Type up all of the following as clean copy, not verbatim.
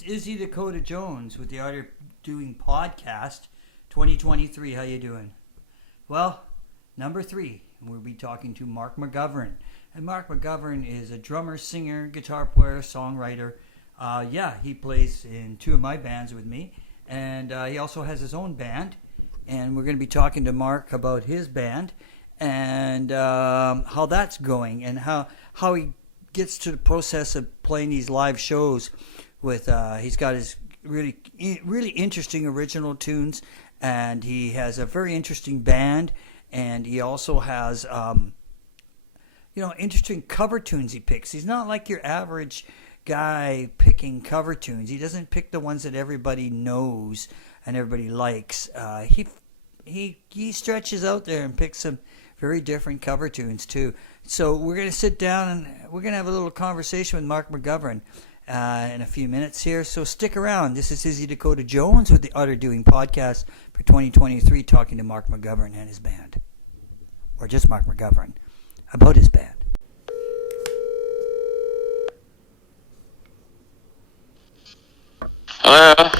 It's Izzy Dakota Jones with the Art of Doing Podcast 2023. How you doing? Well, number 3, we'll be talking to Mark McGovern. And Mark McGovern is a drummer, singer, guitar player, songwriter. He plays in 2 of my bands with me. And he also has his own band. And we're going to be talking to Mark about his band and how that's going and how he gets to the process of playing these live shows with he's got his really interesting original tunes, and he has a very interesting band, and he also has interesting cover tunes he picks. He's not like your average guy picking cover tunes. He doesn't pick the ones that everybody knows and everybody likes. He stretches out there and picks some very different cover tunes too. So we're going to sit down and we're going to have a little conversation with Mark McGovern in a few minutes here. So stick around. This is Izzy Dakota Jones with the Utter Doing Podcast for 2023, talking to Mark McGovern and his band. Or just Mark McGovern about his band. Hello.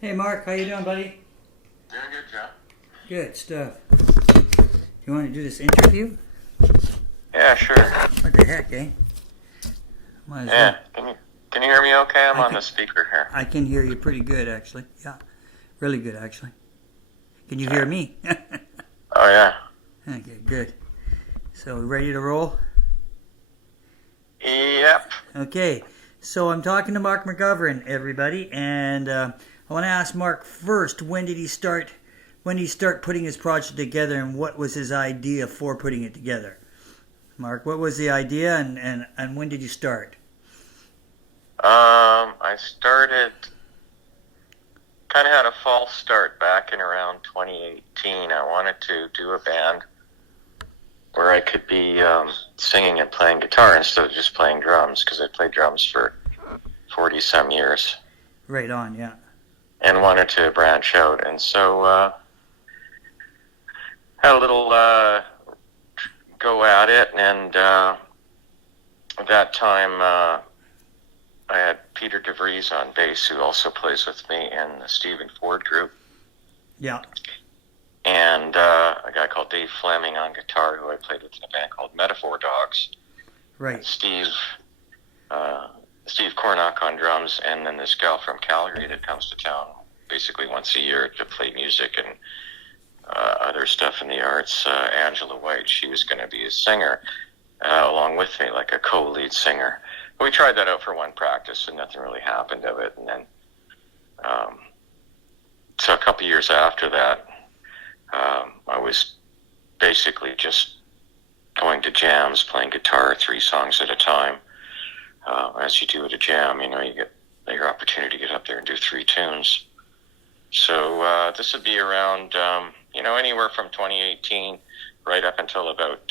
Hey Mark, how you doing, buddy? Doing good, John. Good stuff. You want to do this interview? Yeah, sure. What the heck, eh? Might as well. Can you hear me okay? I'm on the speaker here. I can hear you pretty good, actually. Yeah, really good, actually. Can you hear me? Oh, yeah. Okay, good. So, ready to roll? Yep. Okay, so I'm talking to Mark McGovern, everybody, and I want to ask Mark first, when did he start putting his project together, and what was his idea for putting it together? Mark, what was the idea, and when did you start? I started, kind of had a false start back in around 2018. I wanted to do a band where I could be singing and playing guitar instead of just playing drums, because I played drums for 40-some years. Right on, yeah. And wanted to branch out, and so had a little go at it, and at that time I had Peter DeVries on bass, who also plays with me in the Stephen Ford group. Yeah. And a guy called Dave Fleming on guitar, who I played with in a band called Metaphor Dogs. Right. And Steve Cornock on drums, and then this gal from Calgary that comes to town basically once a year to play music and other stuff in the arts, Angela White. She was going to be a singer along with me, like a co-lead singer. We tried that out for one practice, and nothing really happened of it. And then, so a couple years after that, I was basically just going to jams, playing guitar 3 songs at a time. As you do at a jam, you get your opportunity to get up there and do 3 tunes. So this would be around, anywhere from 2018 right up until about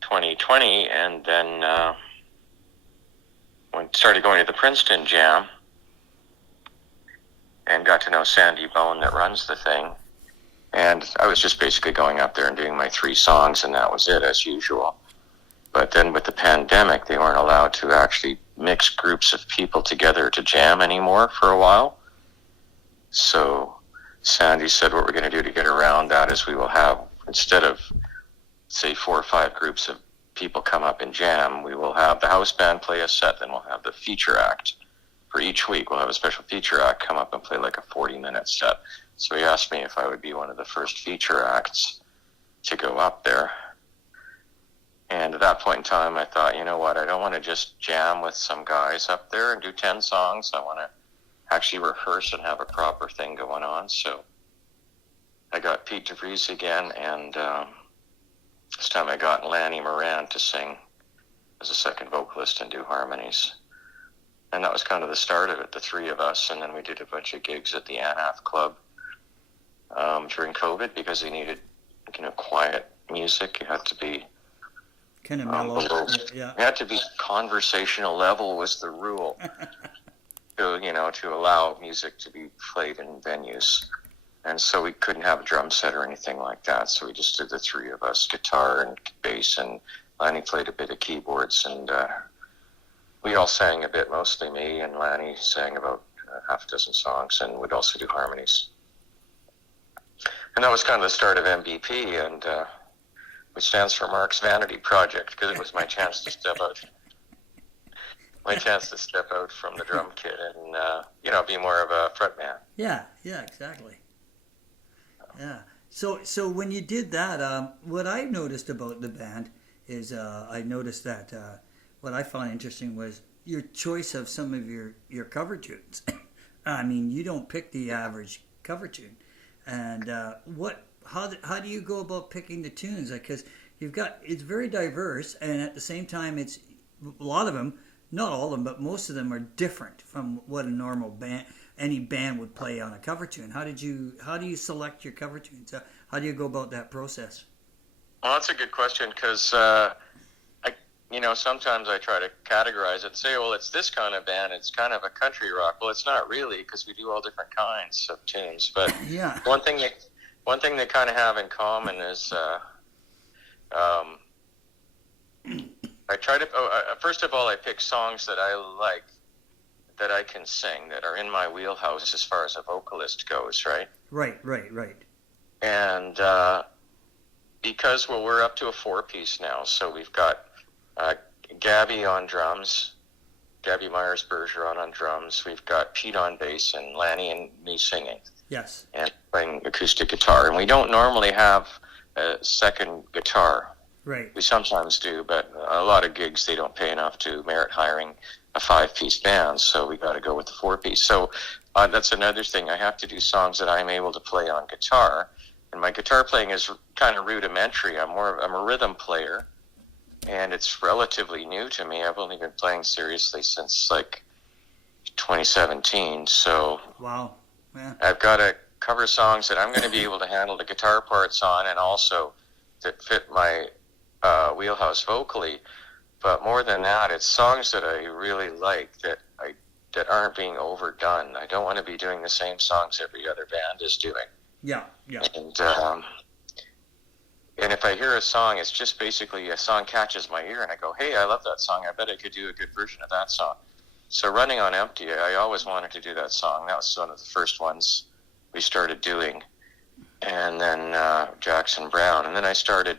2020, and then started going to the Princeton Jam and got to know Sandy Bone that runs the thing. And I was just basically going up there and doing my 3 songs, and that was it, as usual. But then with the pandemic, they weren't allowed to actually mix groups of people together to jam anymore for a while. So Sandy said what we're going to do to get around that is we will have, instead of, say, 4 or 5 groups of people come up and jam, we will have the house band play a set, then we'll have the feature act. For each week, we'll have a special feature act come up and play like a 40-minute set. So he asked me if I would be one of the first feature acts to go up there. And at that point in time, I thought, you know what, I don't want to just jam with some guys up there and do 10 songs. I want to actually rehearse and have a proper thing going on. So I got Pete DeVries again, and this time I got Lanny Moran to sing as a second vocalist and do harmonies. And that was kind of the start of it, the 3 of us. And then we did a bunch of gigs at the Anaf Club during COVID, because they needed, quiet music. You had to be kind of mellow. Yeah. You had to be conversational level was the rule to allow music to be played in venues. And so we couldn't have a drum set or anything like that. So we just did the 3 of us, guitar and bass, and Lanny played a bit of keyboards, and we all sang a bit, mostly me, and Lanny sang about half a dozen songs, and would also do harmonies. And that was kind of the start of MVP, and which stands for Mark's Vanity Project, because it was my chance to step out. My chance to step out from the drum kit and be more of a frontman. Yeah, exactly. Yeah. So when you did that, what I noticed about the band is I noticed that what I found interesting was your choice of some of your cover tunes. I mean, you don't pick the average cover tune, and how do you go about picking the tunes? Because it's very diverse, and at the same time, it's a lot of them, not all of them, but most of them are different from what a normal band, any band would play on a cover tune. How do you select your cover tunes? How do you go about that process? Well, that's a good question, because sometimes I try to categorize it, say, well, it's this kind of band, it's kind of a country rock. Well, it's not really, because we do all different kinds of tunes. But yeah. One thing they kind of have in common is I try to. First of all, I pick songs that I like, that I can sing, that are in my wheelhouse as far as a vocalist goes, right? Right. And because we're up to a 4-piece now, so we've got Gabby on drums, Gabby Myers-Bergeron on drums. We've got Pete on bass and Lanny and me singing. Yes. And playing acoustic guitar. And we don't normally have a second guitar. Right. We sometimes do, but a lot of gigs, they don't pay enough to merit hiring a 5-piece band, so we got to go with the 4-piece. So that's another thing. I have to do songs that I'm able to play on guitar, and my guitar playing is kind of rudimentary. I'm a rhythm player, and it's relatively new to me. I've only been playing seriously since like 2017. So wow, yeah. I've got to cover songs that I'm going to be able to handle the guitar parts on, and also that fit my wheelhouse vocally. But more than that, it's songs that I really like that aren't being overdone. I don't want to be doing the same songs every other band is doing. Yeah. And if I hear a song, it's just basically a song catches my ear, and I go, hey, I love that song. I bet I could do a good version of that song. So Running on Empty, I always wanted to do that song. That was one of the first ones we started doing. And then Jackson Browne. And then I started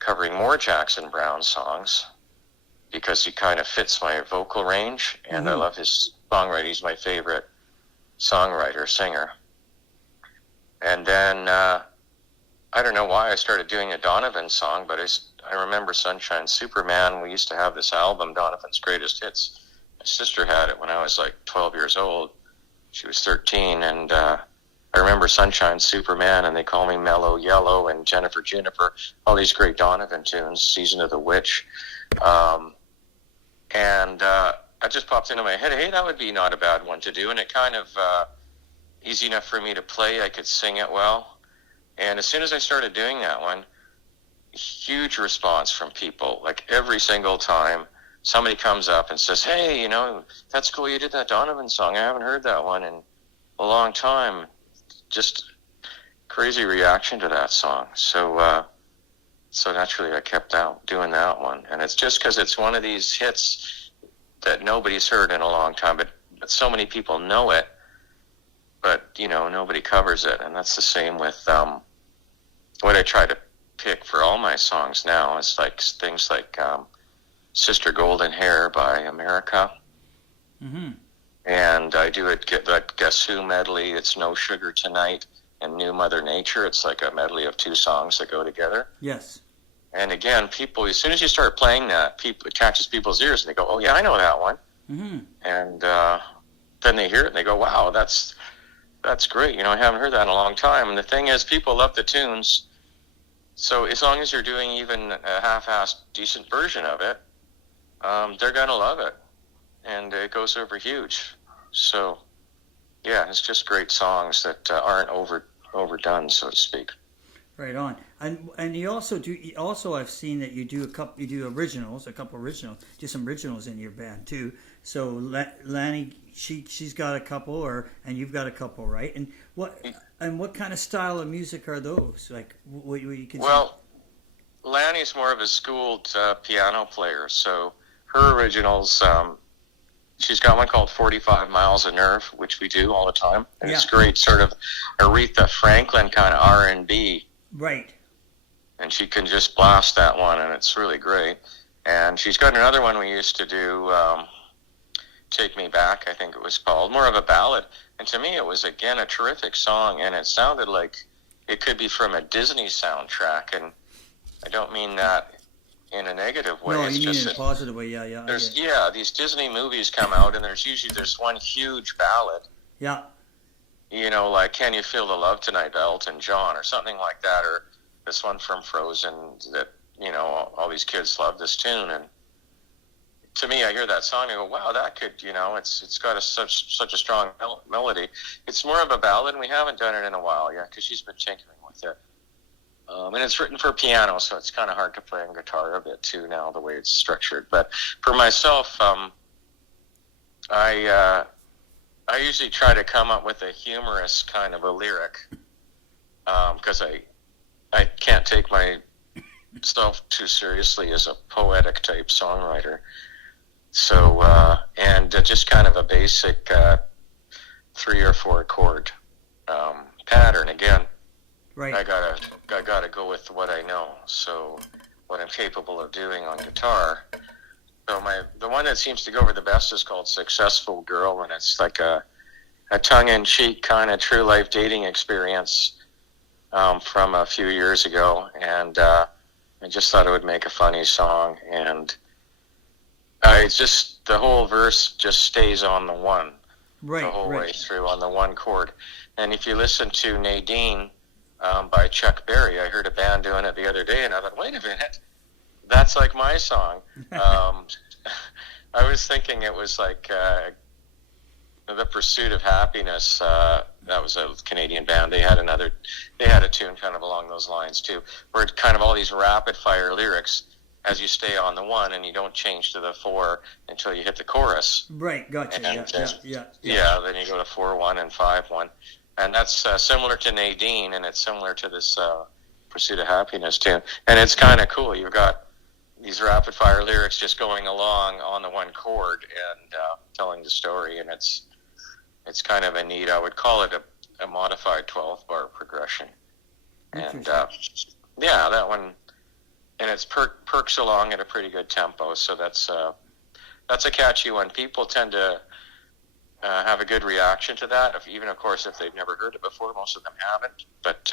covering more Jackson Browne songs because he kind of fits my vocal range, and I love his songwriting. He's my favorite songwriter, singer. And then I don't know why I started doing a Donovan song, but I remember Sunshine Superman. We used to have this album, Donovan's Greatest Hits. My sister had it when I was like 12 years old. She was 13, and I remember Sunshine Superman, and They Call Me Mellow Yellow, and Jennifer Juniper, all these great Donovan tunes, Season of the Witch. And that just popped into my head, hey, that would be not a bad one to do, and it kind of easy enough for me to play. I could sing it well. And as soon as I started doing that one, huge response from people. Like every single time somebody comes up and says, hey, that's cool, you did that Donovan song. I haven't heard that one in a long time. Just crazy reaction to that song. So naturally I kept doing that one. And it's just because it's one of these hits that nobody's heard in a long time, but so many people know it, but, nobody covers it. And that's the same with what I try to pick for all my songs now. It's like things like Sister Golden Hair by America. Mm-hmm. And I do that Guess Who medley. It's No Sugar Tonight and New Mother Nature. It's like a medley of 2 songs that go together. Yes. And again, people, as soon as you start playing that, it catches people's ears, and they go, oh, yeah, I know that one. Mm-hmm. And then they hear it, and they go, wow, that's great. I haven't heard that in a long time. And the thing is, people love the tunes. So as long as you're doing even a half-assed decent version of it, they're going to love it. And it goes over huge. So, yeah, it's just great songs that aren't overdone, so to speak. Right on. And you also do. Also, I've seen that you do a couple originals, do some originals in your band too. So Lanny, she's got a couple, and you've got a couple, right? And what kind of style of music are those? Like what you can. Well, Lanny's more of a schooled piano player, so her originals. She's got one called 45 Miles of Nerve, which we do all the time. And it's great, sort of Aretha Franklin kind of R&B. Right. And she can just blast that one, and it's really great. And she's got another one we used to do, Take Me Back, I think it was called, more of a ballad. And to me, it was, again, a terrific song, and it sounded like it could be from a Disney soundtrack. And I don't mean that in a negative way. No, it's you mean just in a positive way, yeah. These Disney movies come out, and there's one huge ballad. Yeah. You know, like Can You Feel the Love Tonight by Elton John, or something like that, or this one from Frozen that, you know, all these kids love this tune. And to me, I hear that song and I go, wow, that could, you know, it's got such a strong melody. It's more of a ballad, and we haven't done it in a while, because she's been tinkering with it. And it's written for piano, so it's kind of hard to play on guitar a bit too now, the way it's structured. But for myself, I usually try to come up with a humorous kind of a lyric, because I can't take myself too seriously as a poetic type songwriter. So, and just kind of a basic 3 or 4 chord pattern again. Right. I gotta go with what I know. So, what I'm capable of doing on guitar. So the one that seems to go over the best is called "Successful Girl," and it's like a tongue-in-cheek kind of true life dating experience from a few years ago, and I just thought it would make a funny song. And the whole verse just stays on the one, the whole way through on the one chord. And if you listen to Nadine by Chuck Berry, I heard a band doing it the other day, and I thought, wait a minute, that's like my song. I was thinking it was like The Pursuit of Happiness. That was a Canadian band. They had a tune kind of along those lines too, where it kind of all these rapid fire lyrics as you stay on the one, and you don't change to the 4 until you hit the chorus. Right, gotcha. And, yeah. Then you go to 4-1 and 5-1. And that's similar to Nadine, and it's similar to this Pursuit of Happiness tune. And it's kind of cool. You've got these rapid-fire lyrics just going along on the one chord and telling the story, and it's kind of a neat, I would call it a modified 12-bar progression. And, that one, and it's perks along at a pretty good tempo, so that's a catchy one. People tend to have a good reaction to that, even, of course, if they've never heard it before. Most of them haven't. But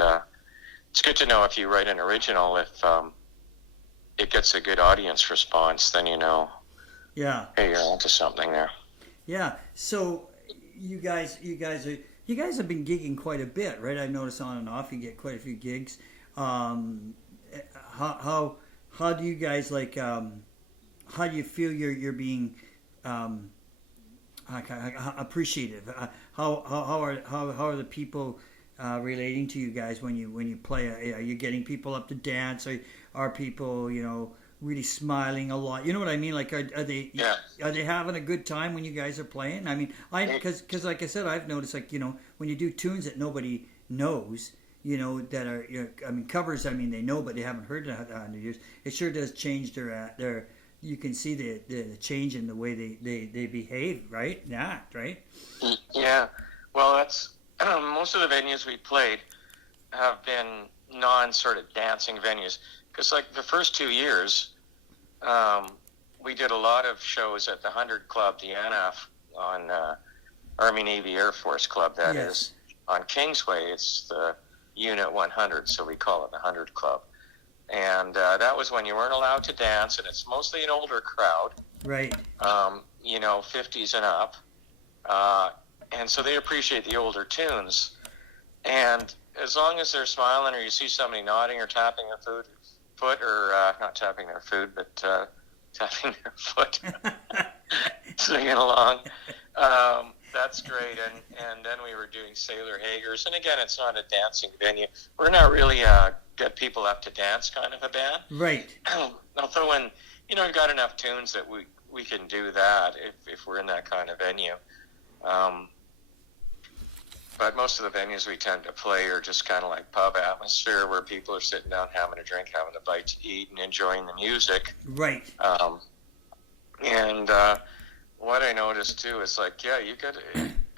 it's good to know if you write an original, if it gets a good audience response, then you know, hey, you're onto something there. Yeah. So you guys have been gigging quite a bit, right? I've noticed on and off you get quite a few gigs. How do you guys like? How do you feel you're being appreciative? How are the people relating to you guys when you play? Are you getting people up to dance? Are people really smiling a lot? You know what I mean? Like are they having a good time when you guys are playing? I mean, because like I said, I've noticed when you do tunes that nobody knows. That are covers. I mean, they know, but they haven't heard it in 100 years. It sure does change their. You can see the change in the way they behave, right? Act, right? Yeah. Well, that's most of the venues we played have been non-sort of dancing venues. Because like the first 2 years, we did a lot of shows at the 100 Club, the ANAF on Army Navy Air Force Club. That is on Kingsway. It's the Unit 100, so we call it the 100 Club. And that was when you weren't allowed to dance, and it's mostly an older crowd. Right. 50s and up. And so they appreciate the older tunes. And as long as they're smiling, or you see somebody nodding or tapping their foot, or not tapping their food, but tapping their foot, singing along, that's great. And then we were doing Sailor Hager's. And again, it's not a dancing venue. We're not really get people up to dance kind of a band. Right. I'll throw in, we've got enough tunes that we can do that if we're in that kind of venue. But most of the venues we tend to play are just kind of like pub atmosphere where people are sitting down having a drink, having a bite to eat, and enjoying the music. Right. And what I noticed too is like, yeah,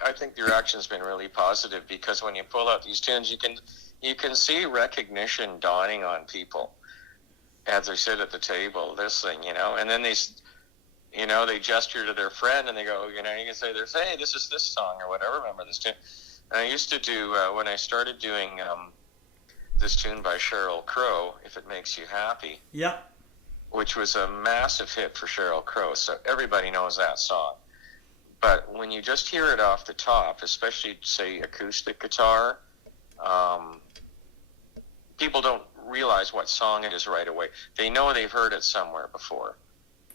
I think the reaction's been really positive because when you pull out these tunes, you can see recognition dawning on people as they sit at the table listening, and then they gesture to their friend and they go, you can say this, hey, this is this song or whatever. Remember this tune? And I used to do when I started doing this tune by Sheryl Crow, "If It Makes You Happy." Yeah. Which was a massive hit for Sheryl Crow, so everybody knows that song. But when you just hear it off the top, especially, say, acoustic guitar, people don't realize what song it is right away. They know they've heard it somewhere before,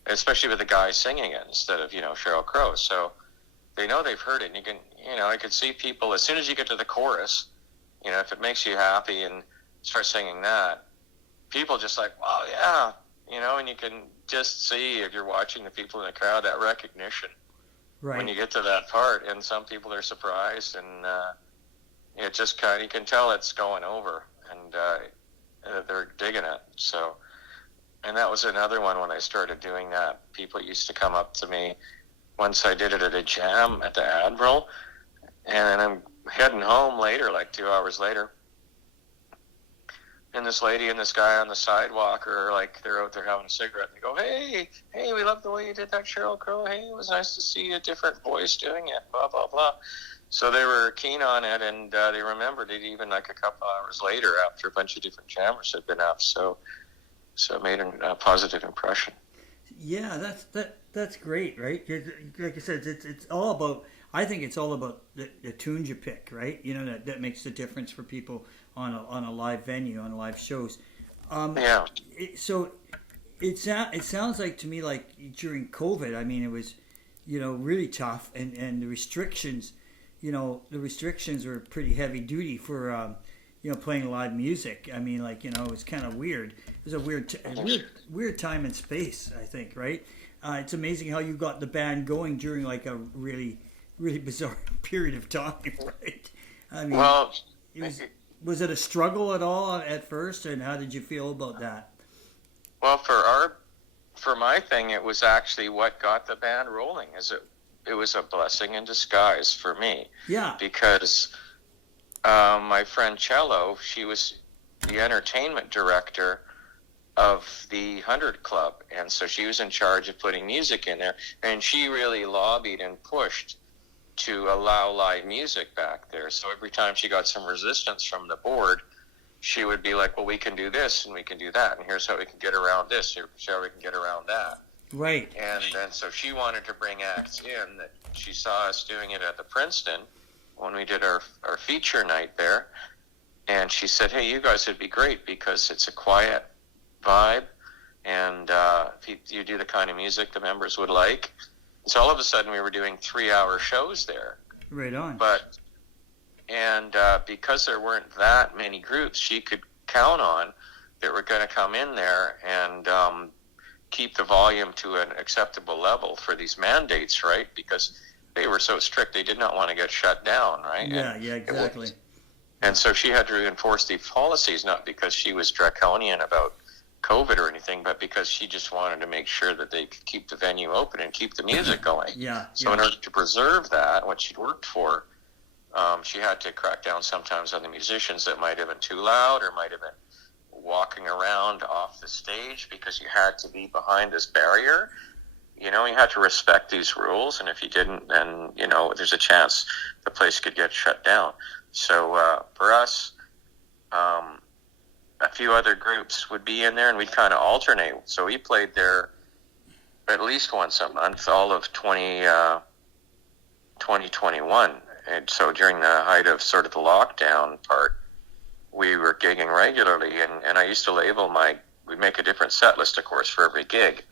especially with the guy singing it instead of, Sheryl Crow. So they know they've heard it, and you can, I could see people, as soon as you get to the chorus, if it makes you happy and start singing that, people just like, wow, yeah, and you can just see, if you're watching the people in the crowd, that recognition when you get to that part. And some people are surprised, and it just you can tell it's going over, and they're digging it. So, and that was another one when I started doing that. People used to come up to me once I did it at a jam at the Admiral, and I'm heading home later, like 2 hours later. And this lady and this guy on the sidewalk are like, they're out there having a cigarette. And they go, hey, we love the way you did that, Sheryl Crow. Hey, it was nice to see a different voice doing it, blah, blah, blah. So they were keen on it, and they remembered it even like a couple hours later after a bunch of different jammers had been up. So it made a positive impression. Yeah, that's great, right? Like I said, it's all about. I think it's all about the tunes you pick, right? That makes the difference for people on a live venue, on live shows. Yeah. So it sounds like to me like during COVID. I mean, it was really tough, and the restrictions. The restrictions were pretty heavy duty for playing live music. I mean, it was kind of weird. It was a weird time and space, I think, right? It's amazing how you got the band going during like a really bizarre period of time, right? I mean, well, was it a struggle at all at first, and how did you feel about that? Well, for my thing, it was actually what got the band rolling. It was a blessing in disguise for me. Yeah. Because my friend Cello, she was the entertainment director of the 100 Club, and so she was in charge of putting music in there, and she really lobbied and pushed to allow live music back there. So every time she got some resistance from the board, she would be like, well, we can do this and we can do that, and here's how we can get around this, here's how we can get around that. Right. And then so she wanted to bring acts in that she saw us doing it at the Princeton when we did our feature night there, and she said, hey, you guys would be great because it's a quiet vibe, and you do the kind of music the members would like. So all of a sudden we were doing 3-hour shows there. Right on. And because there weren't that many groups she could count on that were going to come in there and keep the volume to an acceptable level for these mandates, right? Because they were so strict, they did not want to get shut down, right? Yeah, exactly. And so she had to enforce these policies, not because she was draconian about COVID or anything, but because she just wanted to make sure that they could keep the venue open and keep the music going. So in order to preserve that, what she'd worked for, she had to crack down sometimes on the musicians that might have been too loud or might have been walking around off the stage, because you had to be behind this barrier. You had to respect these rules, and if you didn't, then, there's a chance the place could get shut down. So for us, a few other groups would be in there, and we'd kind of alternate. So we played there at least once a month, all of 2021. And so during the height of sort of the lockdown part, we were gigging regularly, and I used to label we'd make a different set list, of course, for every gig.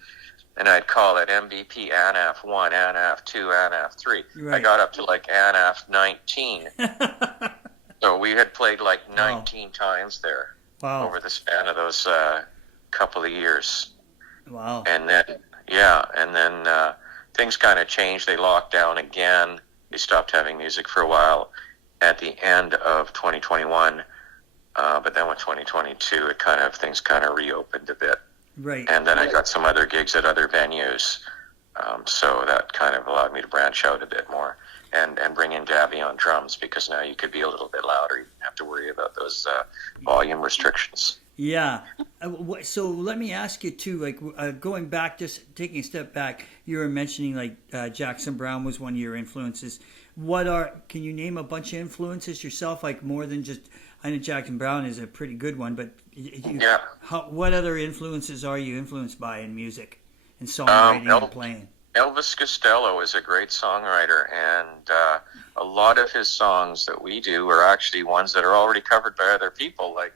And I'd call it MVP ANAF 1, ANAF 2, ANAF 3. Right. I got up to like ANAF 19. So we had played like 19 times there. Wow. Over the span of those couple of years. Wow. And then things kind of changed. They locked down again. They stopped having music for a while at the end of 2021. But then with 2022, things kind of reopened a bit. Right. And then I got some other gigs at other venues So that kind of allowed me to branch out a bit more and bring in Gabby on drums, because now you could be a little bit louder. You don't have to worry about those volume restrictions. Yeah. So let me ask you too, like going back, just taking a step back, you were mentioning like Jackson Browne was one of your influences. Can you name a bunch of influences yourself, like more than just, I know Jackson Browne is a pretty good one, but what other influences are you influenced by in music and songwriting and playing? Elvis Costello is a great songwriter, and a lot of his songs that we do are actually ones that are already covered by other people. Like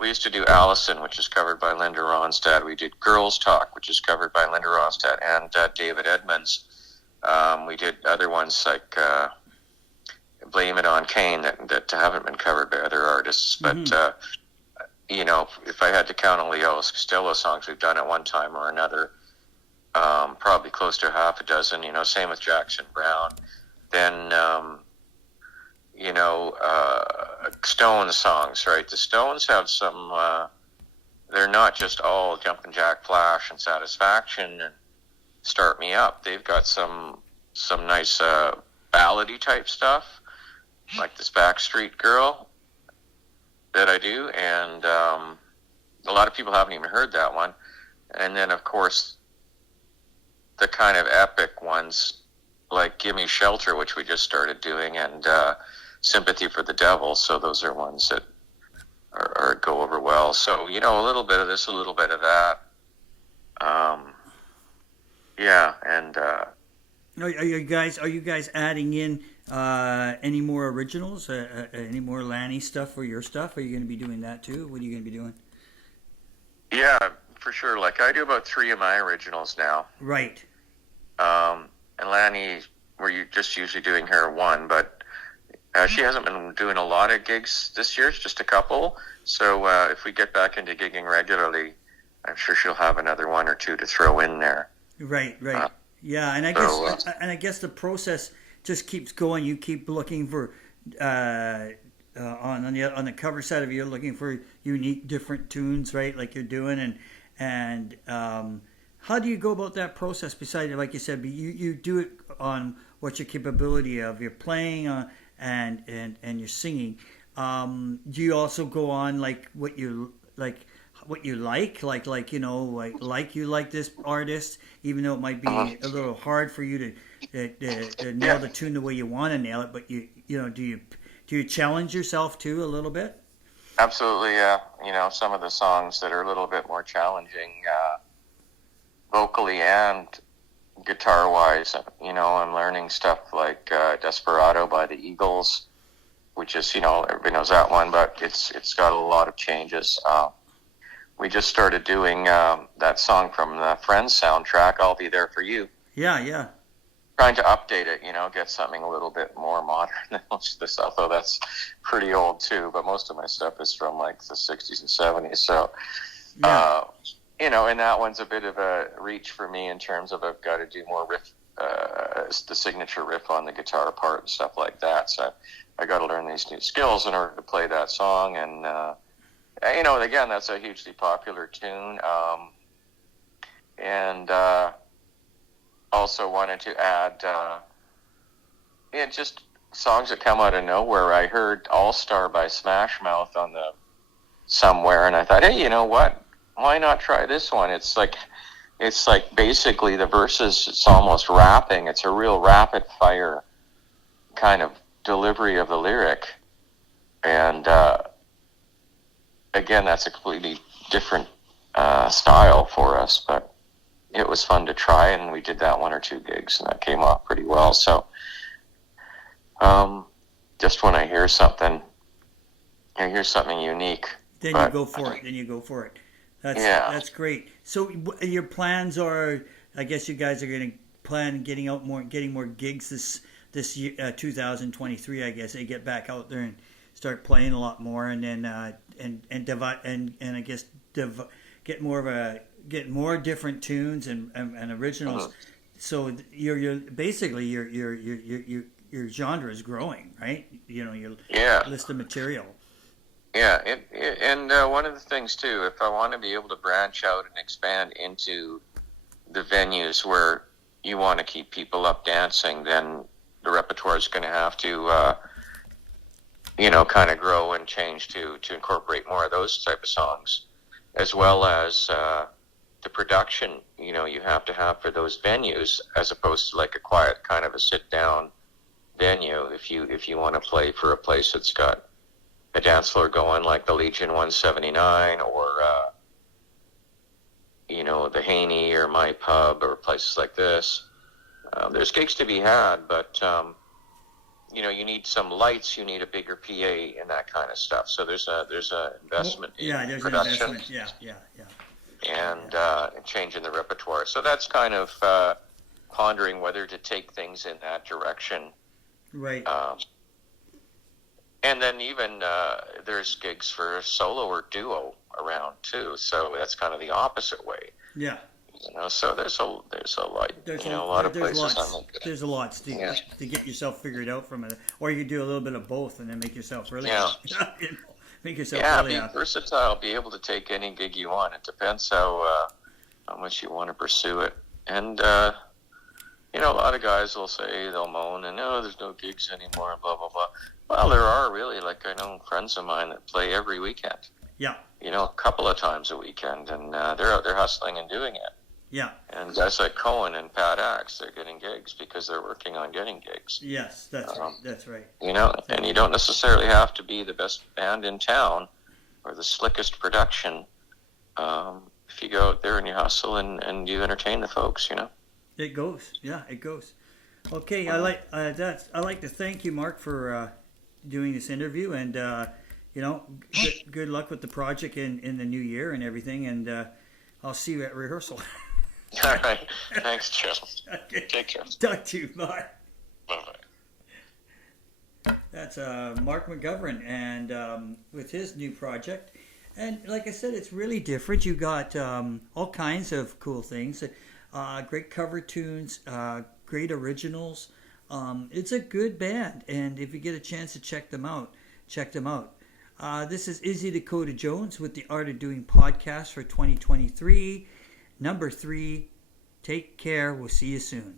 we used to do Allison, which is covered by Linda Ronstadt. We did Girls Talk, which is covered by Linda Ronstadt and David Edmonds. We did other ones like Blame It on Kane that haven't been covered by other artists. But, if I had to count only Elvis Costello songs we've done at one time or another, probably close to half a dozen, same with Jackson Browne. Then, Stones songs, right? The Stones have some, they're not just all Jumpin' Jack Flash and Satisfaction and Start Me Up. They've got some nice ballady type stuff, like this Backstreet Girl that I do, and a lot of people haven't even heard that one. And then, of course, the kind of epic ones like Gimme Shelter, which we just started doing, and Sympathy for the Devil. So those are ones that are go over well. So, a little bit of this, a little bit of that. And are you guys adding in any more originals, any more Lanny stuff for your stuff? Are you going to be doing that too? What are you going to be doing? Yeah, for sure. Like I do about 3 of my originals now. Right. And Lanny, we're just usually doing her one, but she hasn't been doing a lot of gigs this year. It's just a couple. So if we get back into gigging regularly, I'm sure she'll have another 1 or 2 to throw in there. Right. Yeah, and I guess the process just keeps going. You keep looking for on the cover side of you, looking for unique, different tunes, right? Like you're doing, and how do you go about that process? Besides, like you said, you do it on what your capability of your playing and your singing. Do you also go on like what you like? What you like you like this artist, even though it might be a little hard for you to nail the tune the way you want to nail it, but do you challenge yourself too a little bit? Absolutely, yeah. Some of the songs that are a little bit more challenging, vocally and guitar wise. I'm learning stuff like Desperado by the Eagles, which is everybody knows that one, but it's got a lot of changes. We just started doing that song from the Friends soundtrack, I'll Be There For You. Yeah. Trying to update it, get something a little bit more modern than most of the stuff, though that's pretty old too, but most of my stuff is from like the 60s and 70s. So, and that one's a bit of a reach for me in terms of I've got to do more riff, the signature riff on the guitar part and stuff like that. So I got to learn these new skills in order to play that song, and again, that's a hugely popular tune. And also wanted to add, just songs that come out of nowhere. I heard All Star by Smash Mouth on somewhere, and I thought, hey, you know what? Why not try this one? It's like basically the verses, it's almost rapping. It's a real rapid fire kind of delivery of the lyric. And, again, that's a completely different style for us, but it was fun to try, and we did that 1 or 2 gigs, and that came off pretty well. So just when I hear something unique, then you go for it. That's great. So your plans are, I guess you guys are going to plan getting more gigs this year, 2023. I guess they get back out there and start playing a lot more, and then I guess get more different tunes and originals. So you're basically your genre is growing, right? Your list of material. Yeah, and one of the things too, if I want to be able to branch out and expand into the venues where you want to keep people up dancing, then the repertoire is going to have to, kind of grow and change to incorporate more of those type of songs, as well as the production, you have to have for those venues, as opposed to like a quiet kind of a sit-down venue. If you want to play for a place that's got a dance floor going, like the Legion 179, or the Haney or My Pub or places like this, there's gigs to be had, but you need some lights, you need a bigger PA and that kind of stuff. So there's a investment in there's production. an investment. Yeah. And changing the repertoire. So that's kind of pondering whether to take things in that direction. Right. And then even there's gigs for solo or duo around too. So that's kind of the opposite way. Yeah. So there's a lot. There's a lot of places. There's a lot to get yourself figured out from it, or you could do a little bit of both and then make yourself really make yourself really be versatile. Be able to take any gig you want. It depends how much you want to pursue it. And a lot of guys will say, they'll moan and there's no gigs anymore and blah blah blah. Well, there are really. Like, I know friends of mine that play every weekend. Yeah. A couple of times a weekend, and they're out there hustling and doing it. Yeah. And guys like Cohen and Pat Axe, they're getting gigs because they're working on getting gigs. Yes, that's right. That's right. And you don't necessarily have to be the best band in town or the slickest production. If you go out there and you hustle and you entertain the folks, It goes. Yeah, it goes. Okay, I like to thank you, Mark, for doing this interview, and good luck with the project in the new year and everything, and I'll see you at rehearsal. All right. Thanks, Joe. Okay. Take care. Talk to you. Bye. Bye-bye. That's Mark McGovern, and with his new project. And like I said, it's really different. You got all kinds of cool things. Great cover tunes, great originals. It's a good band, and if you get a chance to check them out, check them out. This is Izzy Dakota Jones with the Art of Doing podcast for 2023. Number 3. Take care. We'll see you soon.